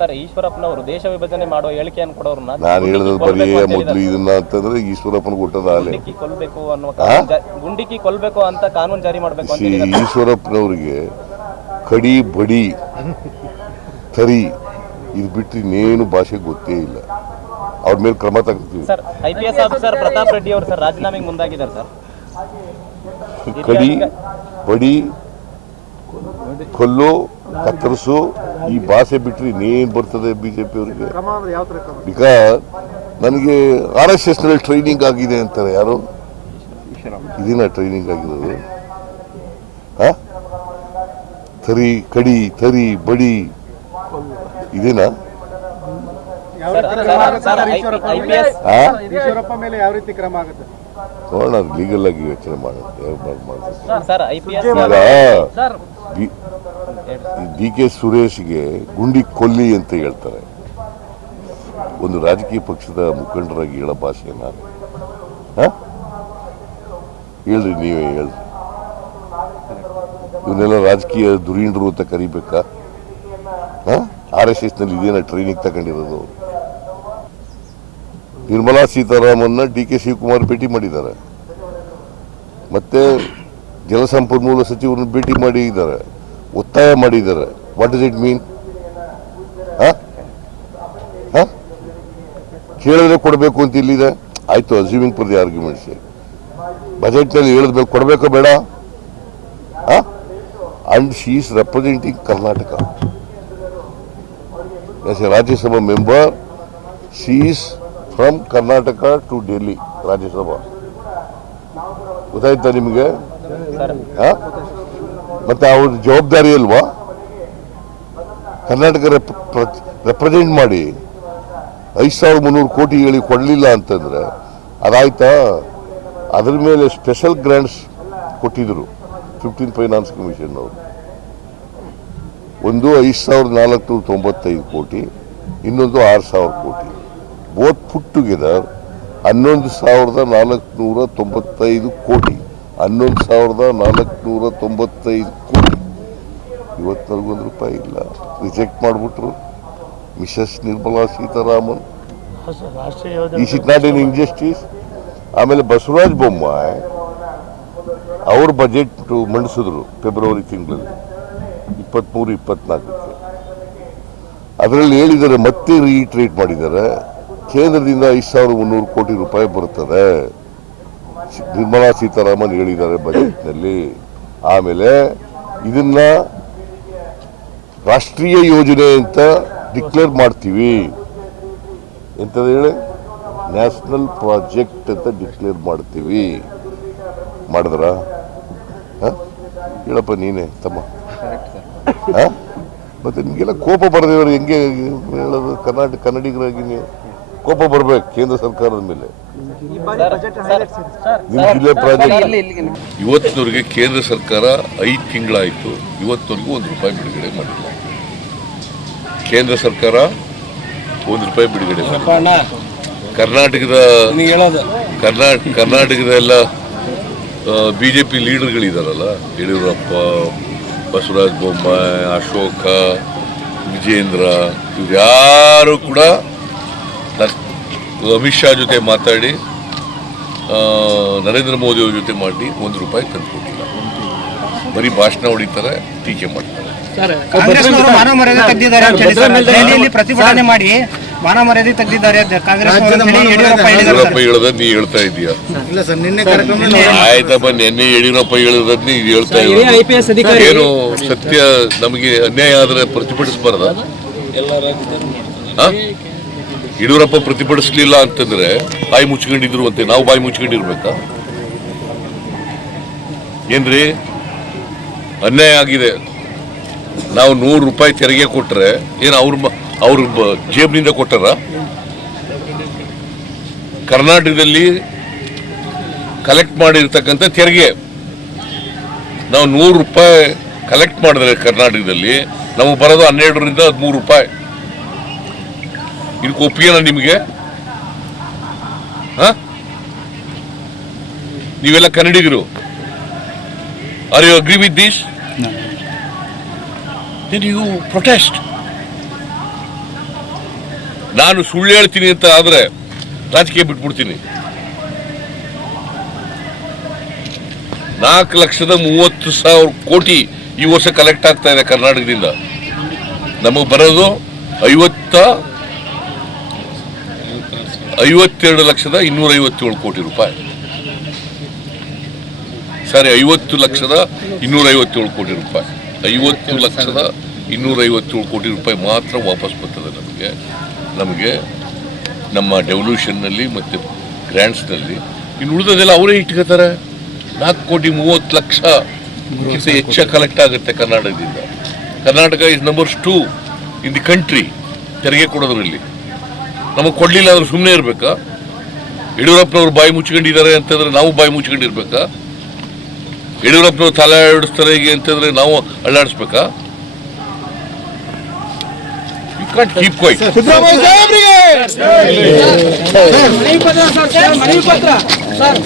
Sir, ಈಶ್ವರಪ್ಪನವರು ದೇಶ ವಿಭಜನೆ ಮಾಡೋ ಹೇಳಿಕೆಯನ್ನು ಕೊಡೋರನ್ನ ನಾನು ಹೇಳಿದ ಬರೀ ಮೊದಲು ಇದನ್ನ ಅಂತಂದ್ರೆ ಈಶ್ವರಪ್ಪನ ಕೊಟ್ಟದ ಕೊಲ್ಬೇಕು ಅನ್ನೋ ಗುಂಡಿಕ್ಕಿ ಕೊಲ್ಬೇಕು ಅಂತ ಕಾನೂನು ಜಾರಿ ಮಾಡಬೇಕು ಅಂತ ಈಶ್ವರಪ್ಪನವ್ರಿಗೆ ಕಡಿ ಬಡಿ ತರಿ ಇದು ಬಿಟ್ಟು ಇನ್ನೇನು ಭಾಷೆ ಗೊತ್ತೇ ಇಲ್ಲ. ಅವ್ರ ಮೇಲೆ ಕ್ರಮ ತಗೋತೀವಿ. Sir, IPS officer Pratap Reddy ಅವರು ಸರ್ ರಾಜೀನಾಮೆಗೆ ಮುಂದಾಗಿದ್ದಾರೆ ಸರ್. ಕಡಿ ಬಡಿ ಕೊಲ್ಲು ಕತ್ತರಿಸು ಈ ಭಾಷೆ ಬಿಟ್ಟರೆ ಇನ್ನೇನು ಬರ್ತದೆ ಬಿಜೆಪಿ ಅವರಿಗೆ? ಬಿಕಾಸ್ ನನಗೆ RSS ನಲ್ಲಿ ಟ್ರೈನಿಂಗ್ ಆಗಿದೆ ಅಂತಾರೆ. ಯಾರು ಇದನ್ನ ಟ್ರೈನಿಂಗ್ ಆಗಿರೋದು? ತರಿ ಕಡಿ ತರಿ ಬಡಿ ಇದೇನಾ? ನೋಡೋಣ, ಲೀಗಲ್ ಆಗಿ ಯೋಚನೆ ಮಾಡುತ್ತೆ. DK ಸುರೇಶ್ಗೆ ಗುಂಡಿ ಕೊಲ್ಲಿ ಅಂತ ಹೇಳ್ತಾರೆ. ಒಂದು ರಾಜಕೀಯ ಪಕ್ಷದ ಮುಖಂಡರಾಗಿ ಹೇಳೋ ಭಾಷೆನ ಹೇಳ್ರಿ, ನೀವೇ ಹೇಳ್ರಿ. ಇವನ್ನೆಲ್ಲ ರಾಜಕೀಯ ಧುರೀಣರು ಅಂತ ಕರಿಬೇಕಾ? RSS ನಲ್ಲಿ ಇದೇನ ಟ್ರೈನಿಂಗ್ ತಗೊಂಡಿರೋದು? ನಿರ್ಮಲಾ ಸೀತಾರಾಮನ್ನ DK ಶಿವಕುಮಾರ್ ಭೇಟಿ ಮಾಡಿದ್ದಾರೆ, ಮತ್ತೆ ಜಲಸಂಪನ್ಮೂಲ ಸಚಿವರನ್ನು ಭೇಟಿ ಮಾಡಿದ್ದಾರೆ, ಒತ್ತಾಯ ಮಾಡಿದ್ದಾರೆ. What does it mean? ಕೇಳಿದ್ರೆ ಕೊಡಬೇಕು ಅಂತ ಇಲ್ಲಿದೆ. ಆಯ್ತು, ಅಸ್ಯೂಮಿಂಗ್ ಫಾರ್ ದಿ ಆರ್ಗ್ಯುಮೆಂಟ್ಸ್. ಬಜೆಟ್ನಲ್ಲಿ ಹೇಳಿದ್ಮೇಲೆ ಕೊಡಬೇಕೋ ಬೇಡ? And she is representing Karnataka as a Rajya Sabha member. She is from Karnataka to Delhi Rajya Sabha. ಗೊತ್ತಾಯ್ತಾ ನಿಮಗೆ? ಮತ್ತೆ ಅವ್ರ ಜವಾಬ್ದಾರಿ ಅಲ್ವಾ? ಕರ್ನಾಟಕ ರೆಪ್ರೆಸೆಂಟ್ ಮಾಡಿ 5,300 ಕೋಟಿ ಹೇಳಿ ಕೊಡಲಿಲ್ಲ ಅಂತಂದ್ರೆ ಅದಾಯ್ತಾ? ಅದ್ರ ಮೇಲೆ ಸ್ಪೆಷಲ್ ಗ್ರಾಂಟ್ಸ್ ಕೊಟ್ಟಿದ್ರು 15 ಫೈನಾನ್ಸ್ ಕಮಿಷನ್ ಅವರು. ಒಂದು 5,495 ಕೋಟಿ, ಇನ್ನೊಂದು 6,000 ಕೋಟಿ. ಬೋತ್ ಪುಟ್ ಟುಗೆದರ್ 11,495 ಕೋಟಿ. 11,495 ಕೋಟಿ. ಇವತ್ತು ರೂಪಾಯಿ ಇಲ್ಲ. ರಿಜೆಕ್ಟ್ ಮಾಡಿಬಿಟ್ರು Mrs Nirmala Sitharaman. Is it not an injustice? ಆಮೇಲೆ ಬಸವರಾಜ ಬೊಮ್ಮಾಯಿ ಅವ್ರ ಬಜೆಟ್ ಮಂಡಿಸಿದ್ರು ಫೆಬ್ರವರಿ ತಿಂಗಳಲ್ಲಿ 23-24ಕ್ಕೆ. ಅದರಲ್ಲಿ ಹೇಳಿದ್ದಾರೆ, ಮತ್ತೆ ರೀಟ್ರೇಟ್ ಮಾಡಿದ್ದಾರೆ, ಕೇಂದ್ರದಿಂದ 5,300 ಕೋಟಿ ರೂಪಾಯಿ ಬರುತ್ತದೆ. ನಿರ್ಮಲಾ ಸೀತಾರಾಮನ್ ಹೇಳಿದ್ದಾರೆ ಬಜೆಟ್ನಲ್ಲಿ. ಆಮೇಲೆ ಇದನ್ನ ರಾಷ್ಟ್ರೀಯ ಯೋಜನೆ ಅಂತ ಡಿಕ್ಲೇರ್ ಮಾಡ್ತೀವಿ. ಎಂತದ ಹೇಳಿ? ನ್ಯಾಷನಲ್ ಪ್ರಾಜೆಕ್ಟ್ ಅಂತ ಡಿಕ್ಲೇರ್ ಮಾಡ್ತೀವಿ. ಮಾಡಿದ್ರ? ಹೇಳಪ್ಪ ನೀನೆ ತಮ್ಮ. ಮತ್ತೆ ನಿಮಗೆಲ್ಲ ಕೋಪ ಬರದೇವ್ರು ಹೆಂಗೆ ಹೇಳೋದು? ಕನ್ನಡಿಗರಾಗಿ ನೀವು ಕೋಪ ಬರ್ಬೇಕು ಕೇಂದ್ರ ಸರ್ಕಾರದ ಮೇಲೆ. ನಿಮ್ಮ ಜಿಲ್ಲೆ ಪ್ರಾಜೆಕ್ಟ್ ಇವತ್ತಿನವರೆಗೆ ಕೇಂದ್ರ ಸರ್ಕಾರ 5 ತಿಂಗಳಾಯಿತು, ಇವತ್ತಿನವರೆಗೂ ₹1 ಬಿಡುಗಡೆ ಮಾಡಿಲ್ಲ. ಕೇಂದ್ರ ಸರ್ಕಾರ ₹1 ಬಿಡುಗಡೆ ಮಾಡಿಲ್ಲ. ಕರ್ನಾಟಕದ ಎಲ್ಲ BJP ಲೀಡರ್ಗಳಿದಾರಲ್ಲ, ಯಡಿಯೂರಪ್ಪ, ಬಸವರಾಜ ಬೊಮ್ಮಾಯಿ, ಅಶೋಕ, ವಿಜೇಂದ್ರ, ಇವ್ರು ಯಾರು ಕೂಡ ಅಮಿತ್ ಶಾ ಜೊತೆ ಮಾತಾಡಿ ನರೇಂದ್ರ ಮೋದಿ ಅವ್ರ ಜೊತೆ ಮಾಡಿ ₹1 ತಂದುಕೊಟ್ಟಿಲ್ಲ. ಬರೀ ಭಾಷಣ ಹೊಡಿತಾರೆ, ಟೀಕೆ ಮಾಡ್ತಾರೆ. ಮಾನವ ಮರ್ಯಾದೆ ತೆಗೆದಿದ್ದಾರೆ, ಪ್ರತಿಭಟನೆ ಮಾಡಿ ಮಾನವ ಮರ್ಯಾದೆ ತೆಗೆದಿದ್ದಾರೆ. ಯಡಿಯೂರಪ್ಪ ಹೇಳದ ನೀ ಹೇಳ್ತಾ ಇದೀಯಾ? ಆಯ್ತಪ್ಪ, ನಿನ್ನೆ ಯಡಿಯೂರಪ್ಪ ಹೇಳದ ನೀ ಹೇಳ್ತಾ ಇದ್ದೀಯ. ಏನು ಸತ್ಯ? ನಮಗೆ ಅನ್ಯಾಯ ಆದ್ರೆ ಪ್ರತಿಭಟಿಸಬಾರ್ದ? ಯಡಿಯೂರಪ್ಪ ಪ್ರತಿಭಟಿಸಲಿಲ್ಲ ಅಂತಂದ್ರೆ ಬಾಯಿ ಮುಚ್ಕೊಂಡಿದ್ರು ಅಂತೆ, ನಾವು ಬಾಯಿ ಮುಚ್ಕೊಂಡಿರ್ಬೇಕಾ? ಏನ್ರಿ ಅನ್ಯಾಯ ಆಗಿದೆ. ನಾವು ₹100 ತೆರಿಗೆ ಕೊಟ್ರೆ ಏನು ಅವ್ರ ಜೇಬ್ನಿಂದ ಕೊಟ್ಟಾರ? ಕರ್ನಾಟಕದಲ್ಲಿ ಕಲೆಕ್ಟ್ ಮಾಡಿರ್ತಕ್ಕಂಥ ತೆರಿಗೆ ನಾವು ₹100 ಕಲೆಕ್ಟ್ ಮಾಡಿದ್ರೆ ಕರ್ನಾಟಕದಲ್ಲಿ ನಮಗೆ ಬರೋದು ₹12 ರಿಂದ ₹13. ಇದಕ್ಕೆ ಒಪ್ಪಿಗೆನಾ ನಿಮಗೆ? ನೀವೆಲ್ಲ ಕನ್ನಡಿಗರು. Are you agree with this? Then you protest. ನಾನು ಸುಳ್ಳು ಹೇಳ್ತೀನಿ ಅಂತ ಆದರೆ ರಾಜಕೀಯ ಬಿಟ್ಬಿಡ್ತೀನಿ. 4,30,000 ಕೋಟಿ ಈ ವರ್ಷ ಕಲೆಕ್ಟ್ ಆಗ್ತಾ ಇದೆ ಕರ್ನಾಟಕದಿಂದ. ನಮಗೆ ಬರೋದು 52,257 ಕೋಟಿ ರೂಪಾಯಿ. ಸಾರಿ, 50,257 ಕೋಟಿ ರೂಪಾಯಿ. 50,257 ಕೋಟಿ ರೂಪಾಯಿ ಮಾತ್ರ ವಾಪಸ್ ಬರ್ತದೆ ನಮಗೆ ನಮ್ಮ ಡೆವಲ್ಯೂಷನ್ನಲ್ಲಿ ಮತ್ತು ಗ್ರ್ಯಾಂಟ್ಸ್ನಲ್ಲಿ. ಇನ್ನು ಉಳಿದದೆಲ್ಲ ಅವರೇ ಇಟ್ಕೋತಾರೆ. 4,30,00,000 ಹೆಚ್ಚು ಕಲೆಕ್ಟ್ ಆಗುತ್ತೆ ಕರ್ನಾಟಕದಿಂದ. Karnataka is numbers 2 in the country ತೆರಿಗೆ ಕೊಡೋದ್ರಲ್ಲಿ. ನಮಗೆ ಕೊಡಲಿಲ್ಲ ಅಂದ್ರೆ ಸುಮ್ಮನೆ ಇರಬೇಕಾ? ಯಡಿಯೂರಪ್ಪನವ್ರು ಬಾಯಿ ಮುಚ್ಕೊಂಡಿದ್ದಾರೆ ಅಂತಂದ್ರೆ ನಾವು ಬಾಯಿ ಮುಚ್ಕೊಂಡಿರ್ಬೇಕಾ? ಯಡಿಯೂರಪ್ಪನವ್ರು ತಲೆ ಆಡಿಸ್ತಾರೆ ಹೀಗೆ ಅಂತಂದ್ರೆ ನಾವು ಅಳ್ಳಾಡಿಸ್ಬೇಕಾ? You can't keep quiet. ಮನವಿ ಪತ್ರ ಸರ್